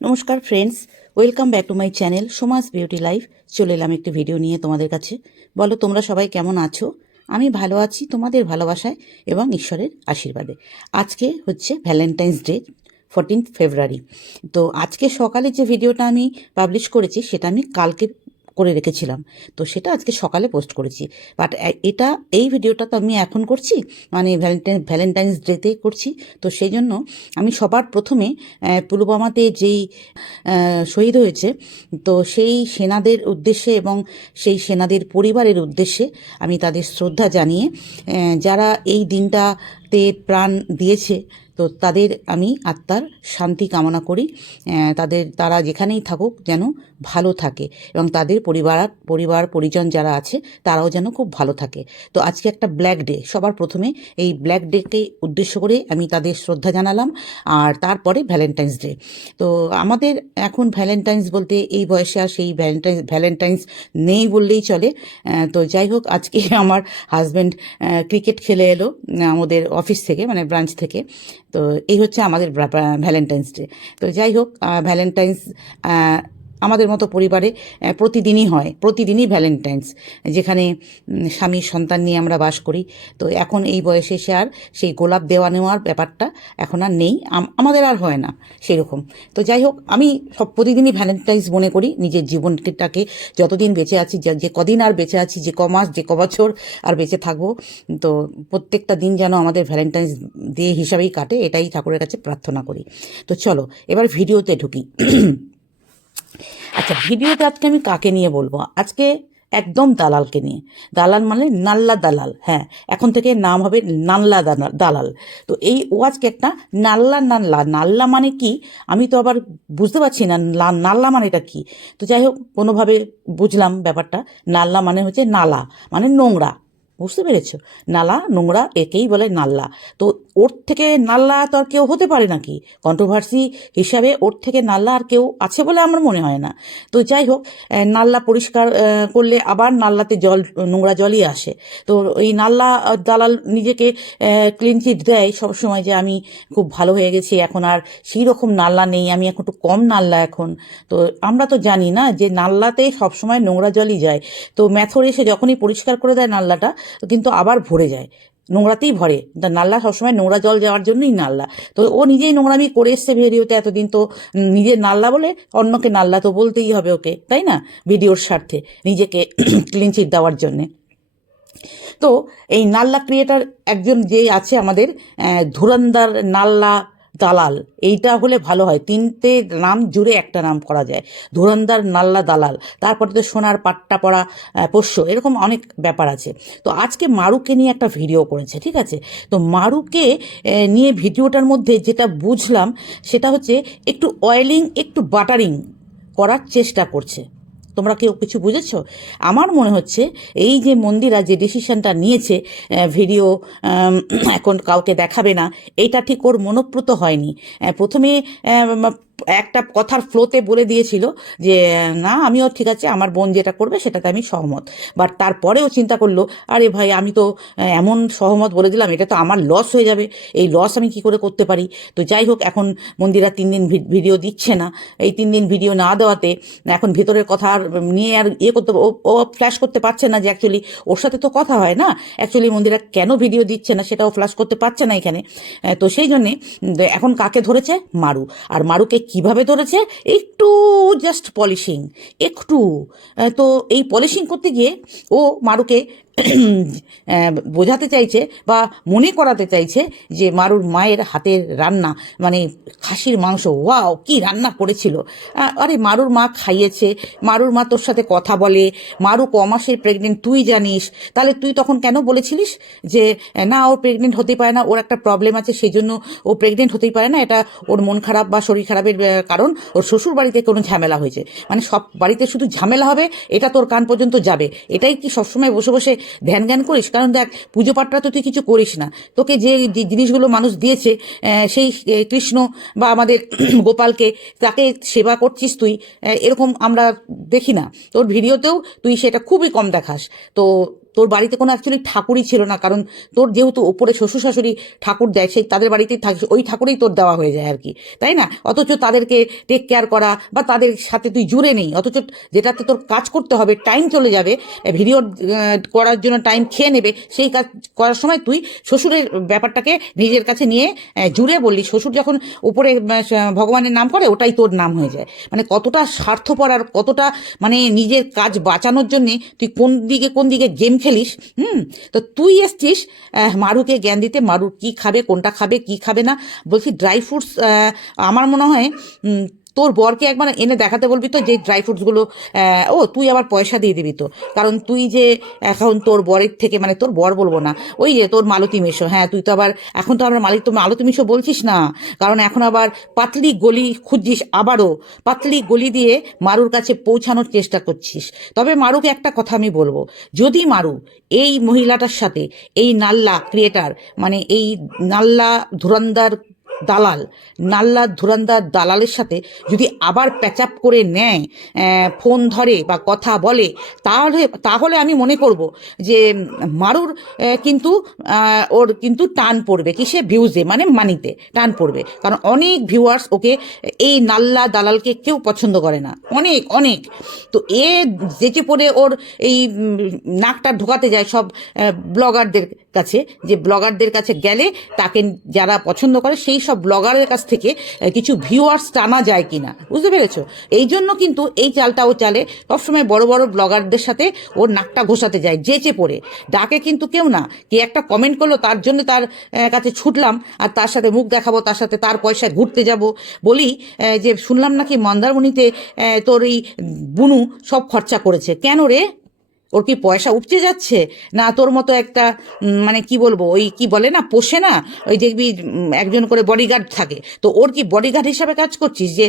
নমস্কার friends welcome back to my channel Soma's beauty life চলে এলাম একটি ভিডিও নিয়ে তোমাদের কাছে। বলো, তোমরা সবাই কেমন আছো? আমি ভালো আছি তোমাদের ভালোবাসায় এবং ঈশ্বরের আশীর্বাদে। আজকে হচ্ছে ভ্যালেন্টাইন্স ডে ফোরটিন্থ ফেব্রুয়ারি তো আজকে সকালে যে ভিডিওটা আমি পাবলিশ করেছি, সেটা আমি কালকে করে রেখেছিলাম। তো সেটা আজকে সকালে পোস্ট করেছি। বাট এটা এই ভিডিওটা তো আমি এখন করছি মানে ভ্যালেন্টাইন ভ্যালেন্টাইন্স ডেতে করছি। তো সেই জন্য আমি সবার প্রথমে আহ, পুলওয়ামাতে যেই শহীদ হয়েছে তো সেই সেনাদের উদ্দেশ্যে এবং সেই সেনাদের পরিবারের উদ্দেশ্যে আমি তাদের শ্রদ্ধা জানিয়ে যারা এই দিনটাতে প্রাণ দিয়েছে তো তাদের আমি আত্মার শান্তি কামনা করি তাদের, তারা যেখানেই থাকুক যেন ভালো থাকে এবং তাদের পরিবার পরিবার, পরিজন যারা আছে তারাও যেন খুব ভালো থাকে। তো আজকে একটা ব্ল্যাক ডে, সবার প্রথমে এই ব্ল্যাক ডেকে উদ্দেশ্য করে আমি তাদের শ্রদ্ধা জানালাম আর তারপরে ভ্যালেন্টাইন্স ডে। তো আমাদের এখন ভ্যালেন্টাইন্স বলতে এই বয়সে আর সেই ভ্যালেন্টাইন্স ভ্যালেন্টাইন্স নেই বললেই চলে। তো যাই হোক, আজকে আমার হাজব্যান্ড ক্রিকেট খেলে এলো আমাদের অফিস থেকে মানে ব্রাঞ্চ থেকে। তো এই হচ্ছে আমাদের ভ্যালেন্টাইন্স ডে তো যাই হোক ভ্যালেন্টাইন্স আমাদের মতো পরিবারে প্রতিদিনই হয়, প্রতিদিনই ভ্যালেন্টাইন্স যেখানে স্বামী সন্তান নিয়ে আমরা বাস করি। তো এখন এই বয়সে এসে আর সেই গোলাপ দেওয়া নেওয়ার ব্যাপারটা এখন আর নেই আমাদের আর হয় না সেরকম। তো যাই হোক, আমি সব প্রতিদিনই ভ্যালেন্টাইন্স মনে করি, নিজের জীবনটাকে যতদিন বেঁচে আছি, যে- কদিন আর বেঁচে আছি, যে কমাস, যে কবছর আর বেঁচে থাকব, তো প্রত্যেকটা দিন যেন আমাদের ভ্যালেন্টাইন্স ডে হিসাবেই কাটে, এটাই ঠাকুরের কাছে প্রার্থনা করি। তো চলো, এবার ভিডিওতে ঢুকি। আচ্ছা ভিডিওতে আজকে আমি কাকে নিয়ে বলব? আজকে একদম দালালকে নিয়ে। দালাল মানে নাল্লা দালাল হ্যাঁ এখন থেকে নাম হবে নাল্লা দালাল। তো এই, ও আজকে একটা নাল্লা নাল্লা নাল্লা মানে কি? আমি তো আবার বুঝতে পারছি না নাল্লা মানেটা কি? তো যাই হোক, কোনোভাবে বুঝলাম ব্যাপারটা। নাল্লা মানে হচ্ছে নালা মানে নোংরা। বুঝতে পেরেছ? নালা, নোংরা, একেই বলে নাল্লা। তো ওর থেকে নাল্লা তো আর কেউ হতে পারে নাকি? কন্ট্রোভার্সি হিসাবে ওর থেকে নাল্লা আর কেউ আছে বলে আমার মনে হয় না। তো যাই হোক নাল্লা পরিষ্কার করলে আবার নাল্লাতে জল, নোংরা জলই আসে। তো এই নাল্লা দালাল নিজেকে ক্লিন চিট দেয় সবসময় যে আমি খুব ভালো হয়ে গেছি, এখন আর সেই রকম নাল্লা নেই, আমি এখন একটু কম নাল্লা এখন। তো আমরা তো জানি না যে নাল্লাতে সবসময় নোংরা জলই যায়। তো ম্যাথর এসে যখনই পরিষ্কার করে দেয় নাল্লাটা কিন্তু আবার ভরে যায়। নোংরাতেই ভরে। নাল্লা সবসময় নোংরা জল যাওয়ার জন্যই নাল্লা। তো ও নিজেই নোংরামি করে এসছে ভিডিওতে এতদিন। তো নিজের নাল্লা বলে অন্যকে নাল্লা তো বলতেই হবে ওকে, তাই না? ভিডিওর স্বার্থে নিজেকে ক্লিন চিট দেওয়ার জন্যে। তো এই নাল্লা ক্রিয়েটার একজন যে আছে আমাদের ধুরন্দার নাল্লা দালাল, এইটা হলে ভালো হয়। তিনটে নাম জুড়ে একটা নাম করা যায়। ধুরন্দার নাল্লা দালাল, তারপরে তো সোনার পাট্টা পড়া পোষ্য, এরকম অনেক ব্যাপার আছে। তো আজকে মারুকে নিয়ে একটা ভিডিও করেছে, ঠিক আছে? তো মারুকে নিয়ে ভিডিওটার মধ্যে যেটা বুঝলাম, সেটা হচ্ছে একটু অয়েলিং একটু বাটারিং করার চেষ্টা করছে। তোমরা কেউ কিছু বুঝেছ? আমার মনে হচ্ছে এই যে মন্দিরা যে ডিসিশনটা নিয়েছে ভিডিও এখন কাউকে দেখাবে না, এটা ঠিক ওর মনোপ্রত হয়নি। প্রথমে একটা কথার ফ্লোতে বলে দিয়েছিল যে, না, আমিও ঠিক আছে, আমার বোন যেটা করবে সেটাতে আমি সহমত। বাট তারপরেও চিন্তা করল, আরে ভাই, আমি তো এমন সহমত বলে দিলাম, এটা তো আমার লস হয়ে যাবে। এই লস আমি কি করে করতে পারি? তো যাই হোক, এখন মন্দিরা তিন দিন ভিডিও দিচ্ছে না। এই তিন দিন ভিডিও না দেওয়াতে এখন ভেতরের কথা নিয়ে আর ইয়ে করতে, ও ফ্ল্যাশ করতে পারছে না যে অ্যাকচুয়ালি ওর সাথে তো কথা হয় না। অ্যাকচুয়ালি মন্দিরা কেন ভিডিও দিচ্ছে না সেটাও ফ্ল্যাশ করতে পারছে না এখানে। তো সেই জন্যে এখন কাকে ধরেছে? মারু। আর মারুকে কীভাবে ধরেছে? একটু জাস্ট পলিশিং একটু। তো এই পলিশিং করতে গিয়ে ও মারুকে বোঝাতে চাইছে বা মনে করাতে চাইছে যে মারুর মায়ের হাতের রান্না মানে খাসির মাংস, ওয়াও, কি রান্না করেছিল। আরে মারুর মা খাইয়েছে, মারুর মা তোর সাথে কথা বলে, মারু ক মাসের প্রেগনেন্ট তুই জানিস। তাহলে তুই তখন কেন বলেছিলিস যে না, ও প্রেগনেন্ট হতে পারে না, ওর একটা প্রবলেম আছে সেই জন্য ও প্রেগনেন্ট হতেই পারে না, এটা ওর মন খারাপ বা শরীর খারাপের কারণ ওর শ্বশুর বাড়িতে কোনো ঝামেলা হয়েছে। মানে সব বাড়িতে শুধু ঝামেলা হবে, এটা তোর কান পর্যন্ত যাবে। এটাই কি সবসময় বসে বসে ধ্যান জ্ঞান করিস? কারণ দেখ পুজো পাঠটা তো তুই কিছু করিস না। তোকে যে জিনিসগুলো মানুষ দিয়েছে সেই কৃষ্ণ বা আমাদের গোপালকে তাকে সেবা করছিস তুই এরকম আমরা দেখি না। তোর ভিডিওতেও তুই সেটা খুবই কম দেখাস। তো তোর বাড়িতে কোনো অ্যাকচুয়ালি ঠাকুরই ছিল না, কারণ তোর যেহেতু ওপরে শ্বশুর শাশুড়ি ঠাকুর দেয়, সেই তাদের বাড়িতেই থাকিস ওই ঠাকুরেই তোর দেওয়া হয়ে যায় আর কি, তাই না? অথচ তাদেরকে টেক কেয়ার করা বা তাদের সাথে তুই জুড়ে নেই, অথচ যেটাতে তোর কাজ করতে হবে টাইম চলে যাবে ভিডিও করার জন্য টাইম খেয়ে নেবে, সেই কাজ করার সময় তুই শ্বশুরের ব্যাপারটাকে নিজের কাছে নিয়ে জুড়ে বললি, শ্বশুর যখন উপরে ভগবানের নাম করে, ওটাই তোর নাম হয়ে যায় মানে কতটা স্বার্থপর আর কতটা মানে নিজের কাজ বাঁচানোর জন্যে তুই কোন দিকে কোন দিকে গেম খেলিস, হুম? তো তুই এসছিস মারুকে জ্ঞান দিতে, মারু কি খাবে, কোনটা খাবে, কি খাবে না? বলছি ড্রাই ফ্রুটস আমার মনে হয় তোর বরকে একবার এনে দেখাতে বলবি তো যে ড্রাই ফ্রুটসগুলো ও, তুই আবার পয়সা দিয়ে দিবি তো। কারণ তুই যে এখন তোর বরের থেকে মানে তোর বর বলব না, ওই যে তোর মালতী মিশো হ্যাঁ তুই তো আবার, এখন তো আমরা মালিক তো মালতী মিশো বলছিস না? কারণ এখন আবার পাতলি গলি খুঁজছিস আবারও, পাতলি গলি দিয়ে মারুর কাছে পৌঁছানোর চেষ্টা করছিস। তবে মারুকে একটা কথা আমি বলব, যদি মারু এই মহিলাটার সাথে, এই নাল্লা ক্রিয়েটার মানে এই নাল্লা ধুরন্দার দালাল। নাল্লা ধুরন্দার দালালের সাথে যদি আবার প্যাচ আপ করে নেয় ফোন ধরে বা কথা বলে, তাহলে তাহলে আমি মনে করব যে মারুর কিন্তু ওর কিন্তু টান পড়বে কিসে ভিউজে মানে মানিতে টান পড়বে। কারণ অনেক ভিউয়ার্স ওকে এই নাল্লা দালালকে কেউ পছন্দ করে না। অনেক অনেক। তো এ যেচে পড়ে ওর এই নাকটা ঢোকাতে যায় সব ব্লগারদের কাছে, যে ব্লগারদের কাছে গেলে তাকে যারা পছন্দ করে, সেই সব ব্লগারের কাছ থেকে কিছু ভিউয়ার্স টানা যায় কিনা। বুঝতে পেরেছ? এই জন্য কিন্তু এই চালটা ও চালে সবসময় বড় বড় ব্লগারদের সাথে ওর নাকটা ঘোষাতে যায়, যেচে পড়ে। ডাকে কিন্তু কেউ না। কে একটা কমেন্ট করল, তার জন্য তার কাছে ছুটলাম, আর তার সাথে মুখ দেখাবো, তার সাথে তার পয়সায় ঘুরতে যাব। বলি যে শুনলাম নাকি মন্দারমণিতে তোর এই বুনু সব খরচা করেছে। কেন রে? ওর কি পয়সা উপচে যাচ্ছে? না তোর মতো একটা মানে কি বলব, ওই কি বলে না, পোষে না, ওই দেখবি একজন করে বডিগার্ড থাকে। তো ওর কি বডিগার্ড হিসাবে কাজ করছিস? যে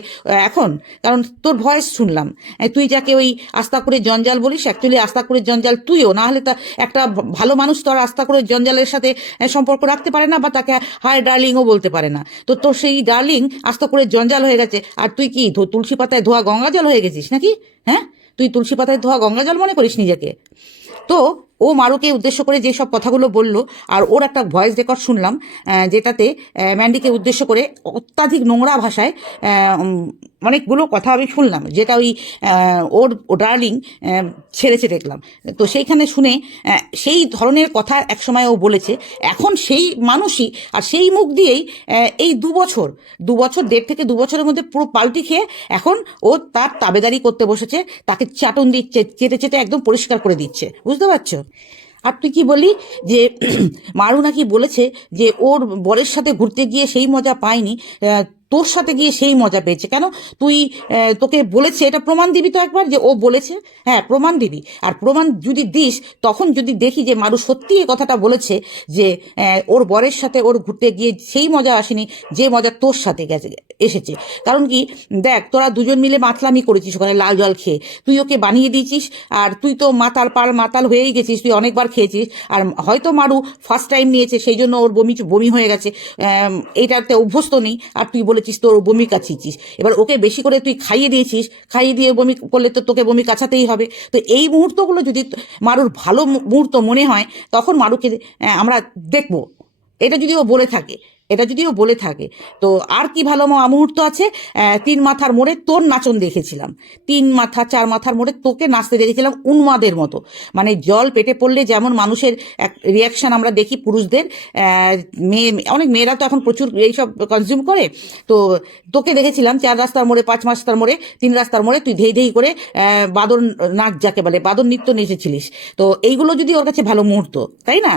এখন? কারণ তোর ভয়েস শুনলাম। তুই যাকে ওই আস্তা করে জঞ্জাল বলিস অ্যাকচুয়ালি আস্তা করে জঞ্জাল তুইও। না হলে তা একটা ভালো মানুষ তো আর আস্তা করে জঞ্জালের সাথে সম্পর্ক রাখতে পারে না বা তাকে, হায় ডার্লিংও বলতে পারে না। তো তোর সেই ডার্লিং আস্তা করে জঞ্জাল হয়ে গেছে। আর তুই কি তুলসী পাতায় ধোয়া গঙ্গা জল হয়ে গেছিস নাকি? হ্যাঁ? তুই তুলসী পাতায় ধোয়া গঙ্গা জল মনে করিস নিজেকে? তো ও মারুকে উদ্দেশ্য করে যেসব কথাগুলো বলল, আর ওর একটা ভয়েস রেকর্ড শুনলাম যেটাতে ম্যান্ডিকে উদ্দেশ্য করে অত্যাধিক নোংরা ভাষায় অনেকগুলো কথা আমি শুনলাম, যেটা ওই ওর ডার্লিং ছেড়েছে দেখলাম। তো সেইখানে শুনে সেই ধরনের কথা একসময় ও বলেছে। এখন সেই মানুষই, আর সেই মুখ দিয়েই এই দু বছর দু বছর, দেড় থেকে দু বছরের মধ্যে পুরো পাল্টি খেয়ে এখন ও তার তাবেদারি করতে বসেছে, তাকে চাটন দিচ্ছে চেটে চেটে একদম পরিষ্কার করে দিচ্ছে। বুঝতে পারছ? আর তুই কি বলি যে, মারু নাকি বলেছে যে, ওর বরের সাথে ঘুরতে গিয়ে সেই মজা পায়নি তোর সাথে গিয়ে সেই মজা পেয়েছে। কেন? তুই তোকে বলেছে, এটা প্রমাণ দিবি তো একবার যে ও বলেছে? হ্যাঁ প্রমাণ দিবি। আর প্রমাণ যদি দিস, তখন যদি দেখি যে মারু সত্যি এই কথাটা বলেছে যে ওর বরের সাথে ওর ঘুরতে গিয়ে সেই মজা আসেনি, যে মজা তোর সাথে গেছে, এসেছে। কারণ কি? দেখ, তোরা দুজন মিলে মাতলামি করেছিস ওখানে লাল জল খেয়ে। তুই ওকে বানিয়ে দিয়েছিস, আর তুই তো মাতাল পাল মাতাল হয়েই গেছিস, তুই অনেকবার খেয়েছিস। আর হয়তো মারু ফার্স্ট টাইম নিয়েছে, সেই জন্য ওর বমি বমি হয়ে গেছে। এইটাতে অভ্যস্ত নেই, আর তুই বলেছিস, তোর বমি কাছিয়েছিস। এবার ওকে বেশি করে তুই খাইয়ে দিয়েছিস, খাইয়ে দিয়ে বমি করলে তো তোকে বমি কাছাতেই হবে। তো এই মুহূর্তগুলো যদি মারুর ভালো মুহূর্ত মনে হয়, তখন মারুকে আমরা দেখব। এটা যদি ও বলে থাকে। এটা যদিও বলে থাকে। তো আর কি ভালো মুহূর্ত আছে? তিন মাথার মোড়ে তোর নাচন দেখেছিলাম। তিন মাথা, চার মাথার মোড়ে তোকে নাচতে দেখেছিলাম উন্মাদের মতো। মানে জল পেটে পড়লে যেমন মানুষের এক রিয়াকশন আমরা দেখি পুরুষদের মেয়ে অনেক মেয়েরা তো এখন প্রচুর এইসব কনজিউম করে। তো তোকে দেখেছিলাম চার রাস্তার মোড়ে, পাঁচ রাস্তার মোড়ে, তিন রাস্তার মোড়ে, তুই ধেই ধেই করে বাদর নাচ যাকে বলে, বাদর নৃত্য নেচেছিলিস। তো এইগুলো যদি ওর কাছে ভালো মুহূর্ত, তাই না?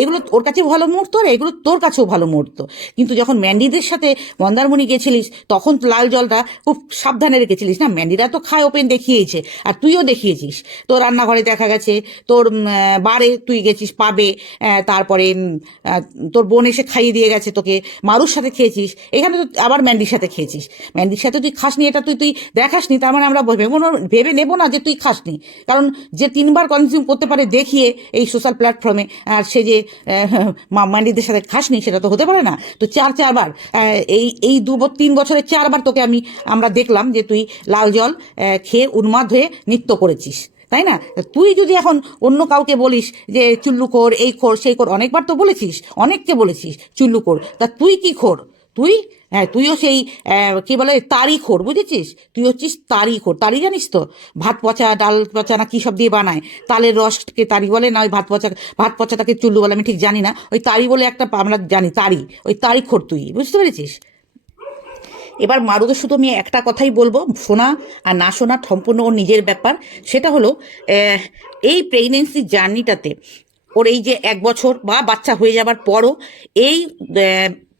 এগুলো ওর কাছে ভালো মুহূর্ত আর এগুলো তোর কাছেও ভালো মুহূর্ত। কিন্তু যখন ম্যান্ডিদের সাথে মন্দারমণি গেছিলিস, তখন লাল জলটা খুব সাবধানে রেখেছিলিস না? ম্যান্ডিরা তো খায়, ওপেন দেখিয়েছে। আর তুইও দেখিয়েছিস। তোর রান্নাঘরে দেখা গেছে, তোর বারে তুই গেছিস পাবে তারপরে তোর বোন এসে খাইয়ে দিয়ে গেছে তোকে, মারুর সাথে খেয়েছিস, এখানে তো আবার ম্যান্ডির সাথে খেয়েছিস। ম্যান্ডির সাথে তুই খাসনি, এটা তুই তুই দেখাসনি, তার মানে আমরা ভেবে ভেবে নেব না যে তুই খাসনি। কারণ যে তিনবার কনজিউম করতে পারে দেখিয়ে এই সোশ্যাল প্ল্যাটফর্মে আর সে যে ম্যান্ডিদের সাথে খাসনি, সেটা তো হতে পারে না। তো চার চারবার এই এই দু তিন বছরে চারবার তোকে আমি, আমরা দেখলাম যে তুই লাল জল খেয়ে উন্মাদ হয়ে নৃত্য করেছিস, তাই না? তুই যদি এখন অন্য কাউকে বলিস যে চুল্লু খোর, এই খোর, সেই খোর, অনেকবার তো বলেছিস, অনেককে বলেছিস চুল্লু খোর, তা তুই কি খোর? তুই? হ্যাঁ তুইও সেই কি বলে তারি খোর বুঝেছিস? তুই হচ্ছিস তারি খোর তারি জানিস তো? ভাত পচা, ডাল পচা না কী সব দিয়ে বানায়? তালের রসকে তারি বলে না ওই ভাত পচা, ভাত পচাটাকে চুল্লু বলে, আমি ঠিক জানি না। ওই তারি বলে একটা আমরা জানি, তারি। ওই তারি খোর তুই, বুঝতে পেরেছিস? এবার মারুকে শুধু আমি একটা কথাই বলব, শোনা আর না শোনা সম্পূর্ণ ওর নিজের ব্যাপার। সেটা হলো এই প্রেগনেন্সি জার্নিটাতে ওর এই যে এক বছর বা বাচ্চা হয়ে যাবার পরও এই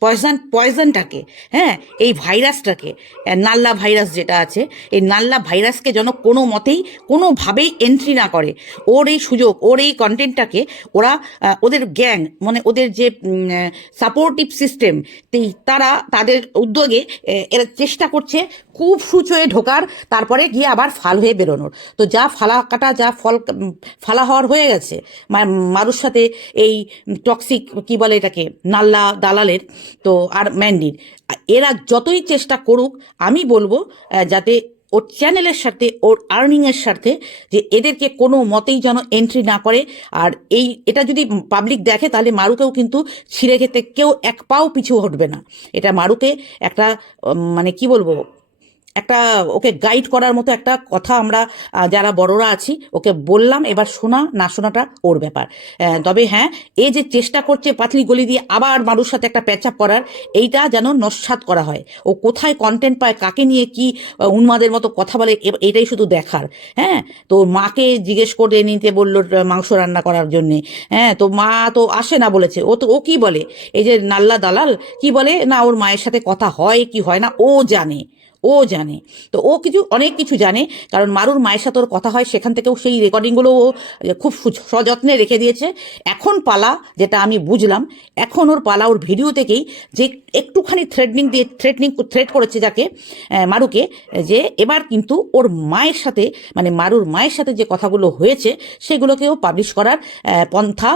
পয়জন পয়জনটাকে হ্যাঁ এই ভাইরাসটাকে নাল্লা ভাইরাস যেটা আছে, এই নাল্লা ভাইরাসকে যেন কোনো মতেই, কোনোভাবেই এন্ট্রি না করে। ওর এই সুযোগ, ওর এই কন্টেন্টটাকে ওরা ওদের গ্যাং মানে ওদের যে সাপোর্টিভ সিস্টেম তারা তাদের উদ্যোগে এরা চেষ্টা করছে খুব সুচয়ে ঢোকার, তারপরে গিয়ে আবার ফাল হয়ে বেরোনোর। তো যা ফালা কাটা, যা ফল, ফালা হওয়ার হয়ে গেছে, মা- মারুর সাথে এই টক্সিক কি বলে এটাকে, নাল্লা দালালের তো আর ম্যান্ডির এরা যতই চেষ্টা করুক, আমি বলব যাতে ওর চ্যানেলের সাথে, ওর আর্নিংয়ের সাথে, যে এদেরকে কোনো মতেই যেন এন্ট্রি না করে। আর এই, এটা যদি পাবলিক দেখে, তাহলে মারুকেও কিন্তু ছিঁড়ে খেতে কেউ এক পাও পিছু হটবে না। এটা মারুকে একটা মানে কি বলব একটা, ওকে গাইড করার মতো একটা কথা আমরা যারা বড়রা আছি, ওকে বললাম, এবার শোনা, না শোনাটা ওর ব্যাপার। তবে হ্যাঁ এ যে চেষ্টা করছে পাতলি গলি দিয়ে আবার মানুষ সাথে একটা প্যাচ আপ করার, এইটা যেন নস্বাত করা হয়। ও কোথায় কন্টেন্ট পায়, কাকে নিয়ে কি উন্মাদের মতো কথা বলে এটাই শুধু দেখার। হ্যাঁ তো মাকে জিজ্ঞেস করে নিতে বলল মাংস রান্না করার জন্যে। হ্যাঁ তো মা তো আসে না বলেছে। ও তো, ও কি বলে? এই যে নাল্লা দালাল, কি বলে? না, ওর মায়ের সাথে কথা হয় কি হয় না, ও জানে। ও জানে। তো ও কিছু, অনেক কিছু জানে। কারণ মারুর মায়ের সাথে ওর কথা হয়, সেখান থেকেও সেই রেকর্ডিংগুলো ও খুব সযত্নে রেখে দিয়েছে। এখন পালা, যেটা আমি বুঝলাম, এখন ওর পালা, ওর ভিডিও থেকেই যে একটুখানি থ্রেডনিং দিয়ে থ্রেটনিং থ্রেট করেছে যাকে মারুকে, যে এবার কিন্তু ওর মায়ের সাথে মানে মারুর মায়ের সাথে যে কথাগুলো হয়েছে, সেগুলোকেও পাবলিশ করার পন্থা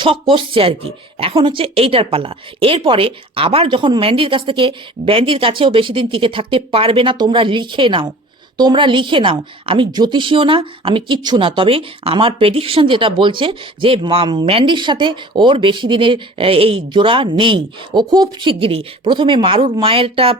ছক কষছে আর কি। এখন হচ্ছে এইটার পালা। এরপরে আবার যখন ম্যান্ডির কাছ থেকে ব্যান্ডির কাছেও বেশি দিন টিকে থাকতে পারবে না, তোমরা লিখে নাও। তোমরা লিখে নাও। আমি জ্যোতিষীও না, আমি কিচ্ছু না। তবে আমার প্রেডিকশন যেটা বলছে যে ম্যান্ডির সাথে ওর বেশি দিনের এই জোড়া নেই। ও খুব শিগগিরই প্রথমে মারুর মায়েরটা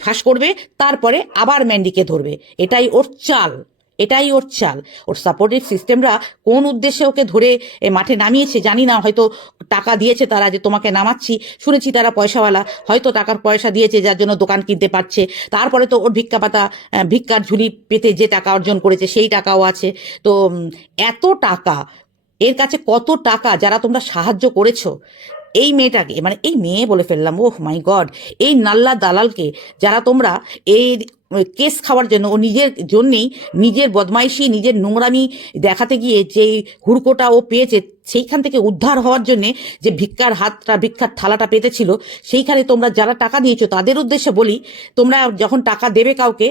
ফাঁস করবে, তারপরে আবার ম্যান্ডিকে ধরবে। এটাই ওর চাল। এটাই ওর চাল। ওর সাপোর্টিভ সিস্টেমরা কোন উদ্দেশ্যে ওকে ধরে মাঠে নামিয়েছে জানি না, হয়তো টাকা দিয়েছে তারা যে তোমাকে নামাচ্ছি। শুনেছি তারা পয়সাওয়ালা, হয়তো টাকার পয়সা দিয়েছে যার জন্য দোকান কিনতে পারছে। তারপরে তো ওর ভিক্ষা পাতা ভিক্ষার ঝুলি পেতে যে টাকা অর্জন করেছে সেই টাকাও আছে। তো এত টাকা, এর কাছে কত টাকা যারা তোমরা সাহায্য করেছ? এই মেয়েটাকে মানে এই মেয়ে বলে ফেললাম, ওহ মাই গড, এই নাল্লা দালালকে যারা তোমরা এই কেস খাওয়ার জন্য ও নিজের জন্যেই নিজের বদমাইশি, নিজের নোংরামি দেখাতে গিয়ে যে হুড়কোটা ও পেয়েছে সেইখান থেকে উদ্ধার হওয়ার জন্যে যে ভিক্ষার হাতটা, ভিক্ষার থালাটা পেতেছিল, সেইখানে তোমরা যারা টাকা দিয়েছ তাদের উদ্দেশ্যে বলি, তোমরা যখন টাকা দেবে কাউকে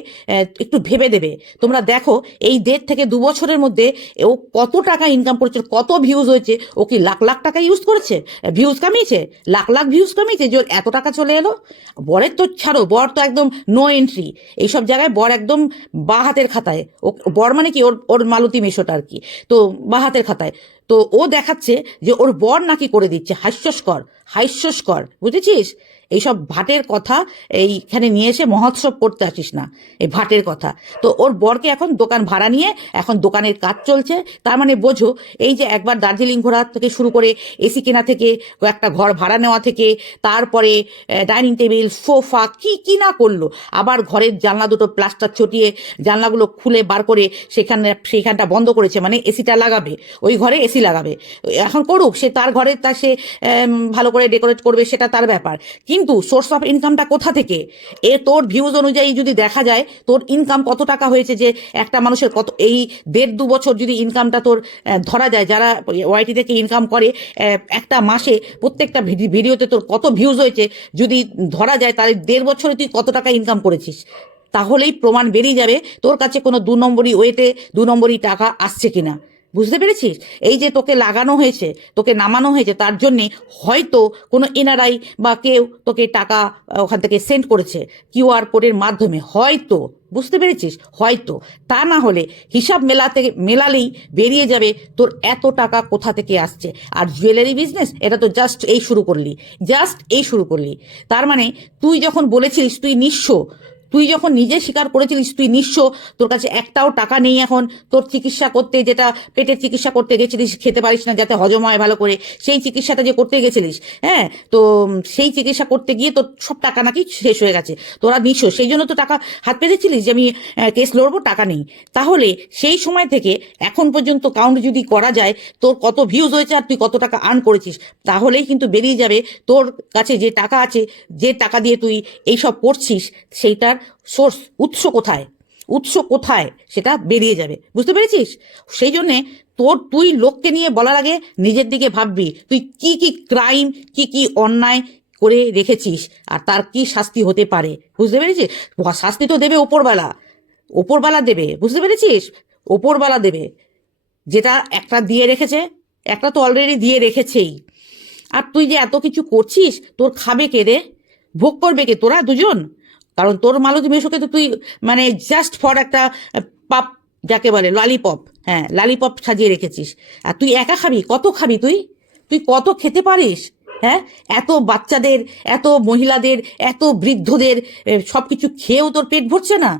একটু ভেবে দেবে। তোমরা দেখো, এই দেড় থেকে দু বছরের মধ্যে ও কত টাকা ইনকাম করেছে, কত ভিউজ হয়েছে, ও কি লাখ লাখ টাকা ইউজ করেছে? ভিউজ কামিয়েছে? লাখ লাখ ভিউজ কামিয়েছে যে এত টাকা চলে এলো? বরের তো ছাড়ো, বর তো একদম নো এন্ট্রি এইসব জায়গায় বর একদম বা হাতের খাতায়। ও, বর মানে কি? ওর ওর মালতী মেশোটা আর কি। তো বা হাতের খাতায়। তো ও দেখাচ্ছে যে ওর বর নাকি করে দিচ্ছে হাস্যস্কর হাস্যস্কর বুঝেছিস? এইসব ভাটের কথা এইখানে নিয়ে এসে মহোৎসব করতে আসিস না, এই ভাটের কথা। তো ওর বরকে এখন দোকান ভাড়া নিয়ে এখন দোকানের কাজ চলছে। তার মানে বোঝো, এই যে একবার দার্জিলিং ঘোরা থেকে শুরু করে এসি কেনা থেকে, একটা ঘর ভাড়া নেওয়া থেকে, তারপরে ডাইনিং টেবিল, সোফা, কি কি না করল, আবার ঘরের জানলা দুটো প্লাস্টার ছটিয়ে জানলাগুলো খুলে বার করে সেখানে, সেইখানটা বন্ধ করেছে মানে এসিটা লাগাবে, ওই ঘরে এসি লাগাবে। এখন করুক, সে তার ঘরে তা সে ভালো করে ডেকোরেট করবে, সেটা তার ব্যাপার। কিন্তু সোর্স অফ ইনকামটা কোথা থেকে? এ তোর ভিউজ অনুযায়ী যদি দেখা যায়, তোর ইনকাম কত টাকা হয়েছে যে একটা মানুষের কত, এই দেড় দু বছর যদি ইনকামটা তোর ধরা যায়, যারা ওয়াইটি থেকে ইনকাম করে একটা মাসে প্রত্যেকটা ভিডি- ভিডিওতে তোর কত ভিউজ হয়েছে, যদি ধরা যায় তাহলে দেড় বছরে তুই কত টাকা ইনকাম করেছিস? তাহলেই প্রমাণ বেরিয়ে যাবে তোর কাছে কোনো দু নম্বরই ওয়েতে দু নম্বরই টাকা আসছে কিনা। বুঝতে পেরেছিস? এই যে তোকে লাগানো হয়েছে, তোকে নামানো হয়েছে, তার জন্যে হয়তো কোনো এনআরআই বা কেউ তোকে টাকা ওখান থেকে সেন্ড করেছে কিউআর কোডের মাধ্যমে। হয়তো, বুঝতে পেরেছিস? হয়তো। তা না হলে হিসাব মেলাতে, মেলালেই বেরিয়ে যাবে তোর এত টাকা কোথা থেকে আসছে। আর জুয়েলারি বিজনেস, এটা তো জাস্ট এই শুরু করলি জাস্ট এই শুরু করলি। তার মানে তুই যখন বলেছিলিস তুই নিঃস্ব তুই যখন নিজে স্বীকার করেছিলিস, তুই নিঃস্ব তোর কাছে একটাও টাকা নেই এখন। তোর চিকিৎসা করতে, যেটা পেটের চিকিৎসা করতে গেছিলিস, খেতে পারিস না যাতে হজম হয় ভালো করে, সেই চিকিৎসাটা যে করতে গেছিলিস হ্যাঁ? তো সেই চিকিৎসা করতে গিয়ে তোর সব টাকা নাকি শেষ হয়ে গেছে। তোরা নিঃস্ব সেই জন্য তো টাকা হাত পেতেছিলিস যে আমি কেস লড়বো, টাকা নেই। তাহলে সেই সময় থেকে এখন পর্যন্ত কাউন্ট যদি করা যায়, তোর কত ভিউজ হয়েছে আর তুই কত টাকা আর্ন করেছিস, তাহলেই কিন্তু বেরিয়ে যাবে তোর কাছে যে টাকা আছে, যে টাকা দিয়ে তুই এইসব করছিস, সেইটার সোর্স উৎস কোথায়? উৎস কোথায়? সেটা বেরিয়ে যাবে। বুঝতে পেরেছিস? সেই জন্যে তোর, তুই লোককে নিয়ে বলার আগে নিজের দিকে ভাববি, তুই কি কি ক্রাইম কি কি অন্যায় করে রেখেছিস আর তার কি শাস্তি হতে পারে? বুঝতে পেরেছিস? শাস্তি তো দেবে ওপরবেলা। ওপরবেলা দেবে। বুঝতে পেরেছিস? ওপরবেলা দেবে। যেটা একটা দিয়ে রেখেছে, একটা তো অলরেডি দিয়ে রেখেছেই। আর তুই যে এত কিছু করছিস, তোর খাবে কে রে? ভোগ করবে কে? তোরা দুজন? কারণ তোর মালতী মেশোকে তো তুই মানে জাস্ট ফর একটা পাপ যাকে বলে ললিপপ হ্যাঁ ললিপপ সাজিয়ে রেখেছিস। আর তুই একা খাবি? কত খাবি তুই? তুই কত খেতে পারিস? হ্যাঁ? এত বাচ্চাদের, এত মহিলাদের, এত বৃদ্ধদের সব কিছু খেয়েও তোর পেট ভরছে না।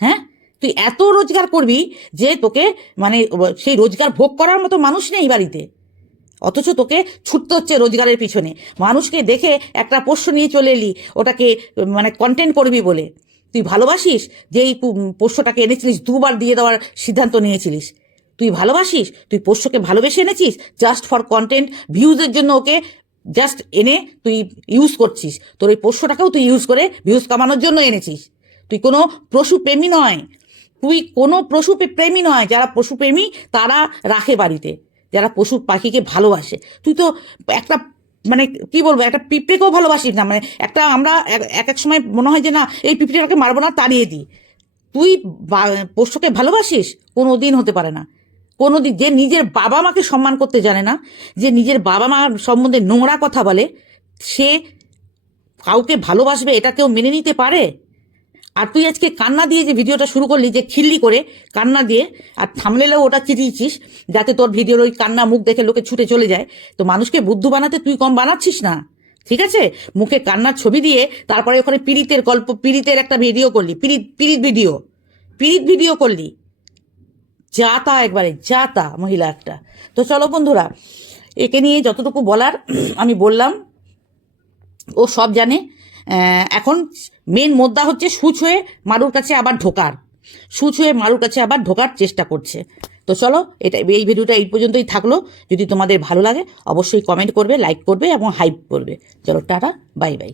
হ্যাঁ? তুই এত রোজগার করবি যে তোকে মানে সেই রোজগার ভোগ করার মতো মানুষ নেই বাড়িতে। অথচ তোকে ছুটতে হচ্ছে রোজগারের পিছনে। মানুষকে দেখে একটা পোষ্য নিয়ে চলে এলি, ওটাকে মানে কন্টেন্ট করবি বলে। তুই ভালোবাসিস? যে এই পোষ্যটাকে এনেছিলিস, দুবার দিয়ে দেওয়ার সিদ্ধান্ত নিয়েছিলিস। তুই ভালোবাসিস? তুই পোষ্যকে ভালোবেসে এনেছিস? জাস্ট ফর কন্টেন্ট ভিউজের জন্য ওকে জাস্ট এনে তুই ইউজ করছিস। তোর এই পোষ্যটাকেও তুই ইউজ করে ভিউজ কামানোর জন্য এনেছিস। তুই কোনো পশু প্রেমী নয়। তুই কোনো পশু প্রেমী নয়। যারা পশুপ্রেমী তারা রাখে বাড়িতে। যারা পশু পাখিকে ভালোবাসে। তুই তো একটা মানে কি বলব, একটা পিঁপড়েকেও ভালোবাসিস না। মানে একটা আমরা এক- এক সময় মনে হয় যে না, এই পিঁপড়েটাকে মারবো না, তাড়িয়ে দিই। তুই পোষ্যকে ভালোবাসিস? কোনো দিন হতে পারে না। কোনো দিন যে নিজের বাবা মাকে সম্মান করতে জানে না, যে নিজের বাবা মা সম্বন্ধে নোংরা কথা বলে, সে কাউকে ভালোবাসবে, এটা কেউ মেনে নিতে পারে? আর তুই আজকে কান্না দিয়ে যে ভিডিওটা শুরু করলি, যে খিল্লি করে কান্না দিয়ে, আর থামলেলেও ওটা চিটিয়েছিস যাতে তোর ভিডিওর ওই কান্না মুখ দেখে লোকে ছুটে চলে যায়, তো মানুষকে বুদ্ধু বানাতে তুই কম বানাচ্ছিস না? ঠিক আছে? মুখে কান্নার ছবি দিয়ে তারপরে ওখানে পীড়িতের গল্প, পীড়িতের একটা ভিডিও করলি, পীড়িত পীড়িত ভিডিও পীড়িত ভিডিও করলি। যা তা একবারে, যা তা মহিলা একটা। তো চলো বন্ধুরা, একে নিয়ে যতটুকু বলার, আমি বললাম, ও সব জানে এখন মেন মোদ্দা হচ্ছে সুচ হয়ে মারুর কাছে আবার ঢোকার। সুচ হয়ে মারুর কাছে আবার ঢোকার চেষ্টা করছে। তো চলো, এটা এই ভিডিওটা এই পর্যন্তই থাকল। যদি তোমাদের ভালো লাগে, অবশ্যই কমেন্ট করবে লাইক করবে এবং হাইপ করবে। চলো, টাটা বাই বাই